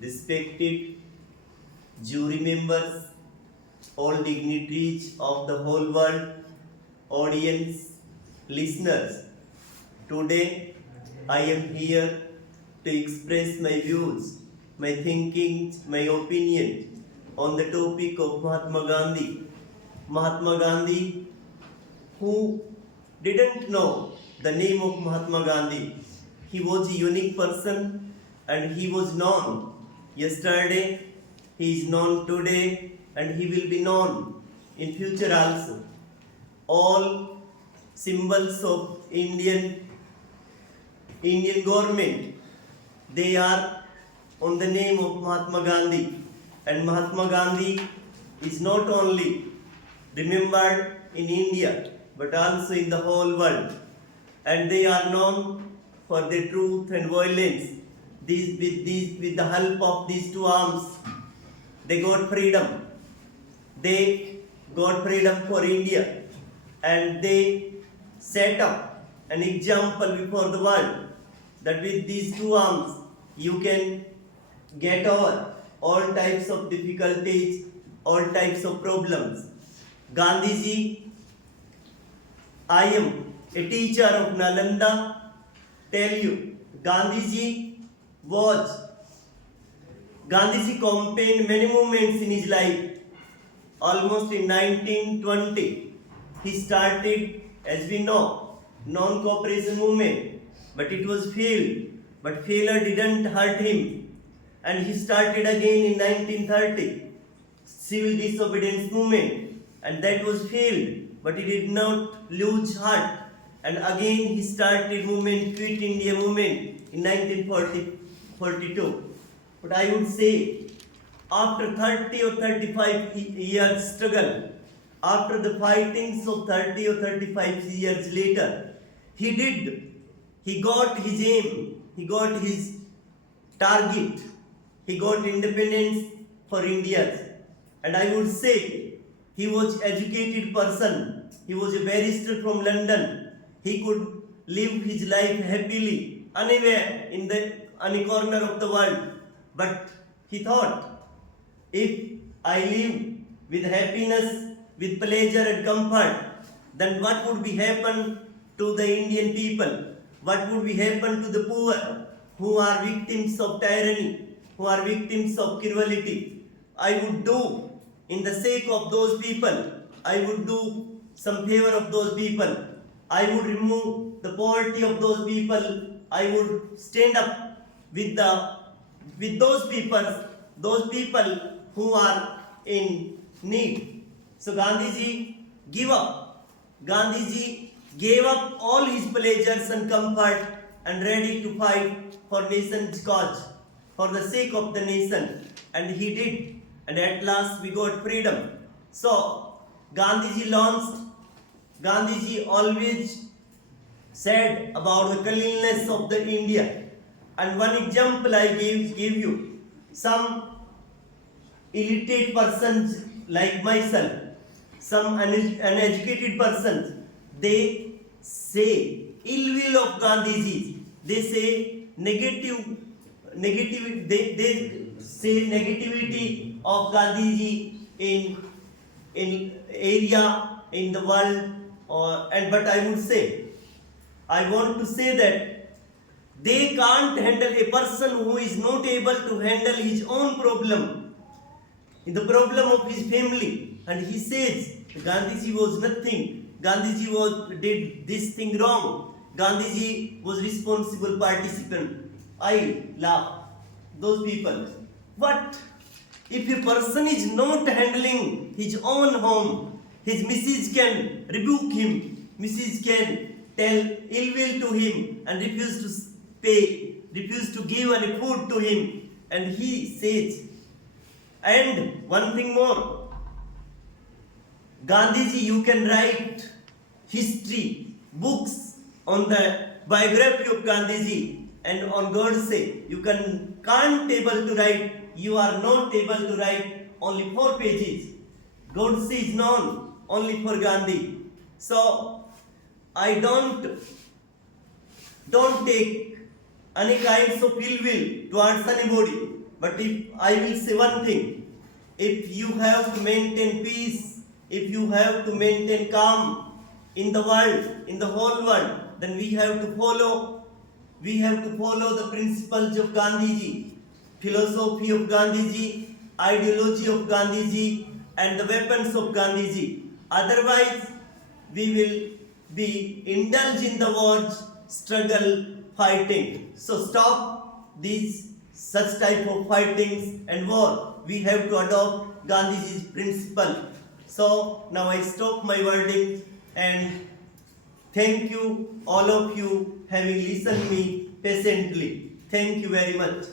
respected jury members, all dignitaries of the whole world, audience, listeners. Today, I am here to express my views, my thinking, my opinion on the topic of Mahatma Gandhi. Mahatma Gandhi, who didn't know the name of Mahatma Gandhi. He was a unique person and he was known yesterday, he is known today, and he will be known in future also. All symbols of Indian government, they are on the name of Mahatma Gandhi. And Mahatma Gandhi is not only remembered in India but also in the whole world. And they are known for their truth and violence. With the help of these two arms, they got freedom. They got freedom for India, and they set up an example before the world that with these two arms you can get over all types of difficulties, all types of problems. Gandhiji, I am a teacher of Nalanda. Tell you, Gandhiji campaigned many movements in his life. Almost in 1920, he started, as we know, non-cooperation movement, but it was failed. But failure didn't hurt him, and he started again in 1930, civil disobedience movement, and that was failed, but he did not lose heart. And again he started movement, Quit India movement in 1942. But I would say, after 30 or 35 years struggle, after the fightings of 30 or 35 years later, he got his aim, he got his target, he got independence for India. And I would say, he was educated person, he was a barrister from London, he could live his life happily anywhere in any corner of the world. But he thought, if I live with happiness, with pleasure and comfort, then what would be happen to the Indian people? What would be happen to the poor who are victims of tyranny, who are victims of cruelty? I would do, in the sake of those people, I would do some favor of those people. I would remove the poverty of those people. I would stand up with those people who are in need. So Gandhiji gave up. Gandhiji gave up all his pleasures and comfort and ready to fight for nation's cause, for the sake of the nation. And he did. And at last we got freedom. So Gandhiji always said about the cleanliness of the India. And one example I give you. Some illiterate persons like myself, some uneducated persons, they say ill will of Gandhiji. They say they say negativity of Gandhiji in area in the world. But I want to say that they can't handle a person who is not able to handle his own problem, in the problem of his family. And he says Gandhiji was nothing. Gandhiji did this thing wrong. Gandhiji was responsible participant. I laugh. Those people. What if a person is not handling his own home? His missus can rebuke him. Missus can tell ill will to him and refuse to pay, refuse to give any food to him. And he says, and one thing more, Gandhiji, you can write history, books on the biography of Gandhiji and on Godse. You can't able to write, you are not able to write only 4 pages. Godse is known only for Gandhi. So I don't take any kinds of ill will towards anybody. But if I will say one thing, if you have to maintain peace, if you have to maintain calm in the world, in the whole world, then we have to follow the principles of Gandhiji, philosophy of Gandhiji, ideology of Gandhiji, and the weapons of Gandhiji. Otherwise, we will be indulged in the wars, struggle, fighting. So stop these such type of fightings and war. We have to adopt Gandhiji's principle. So now I stop my wording and thank you all of you having listened me patiently. Thank you very much.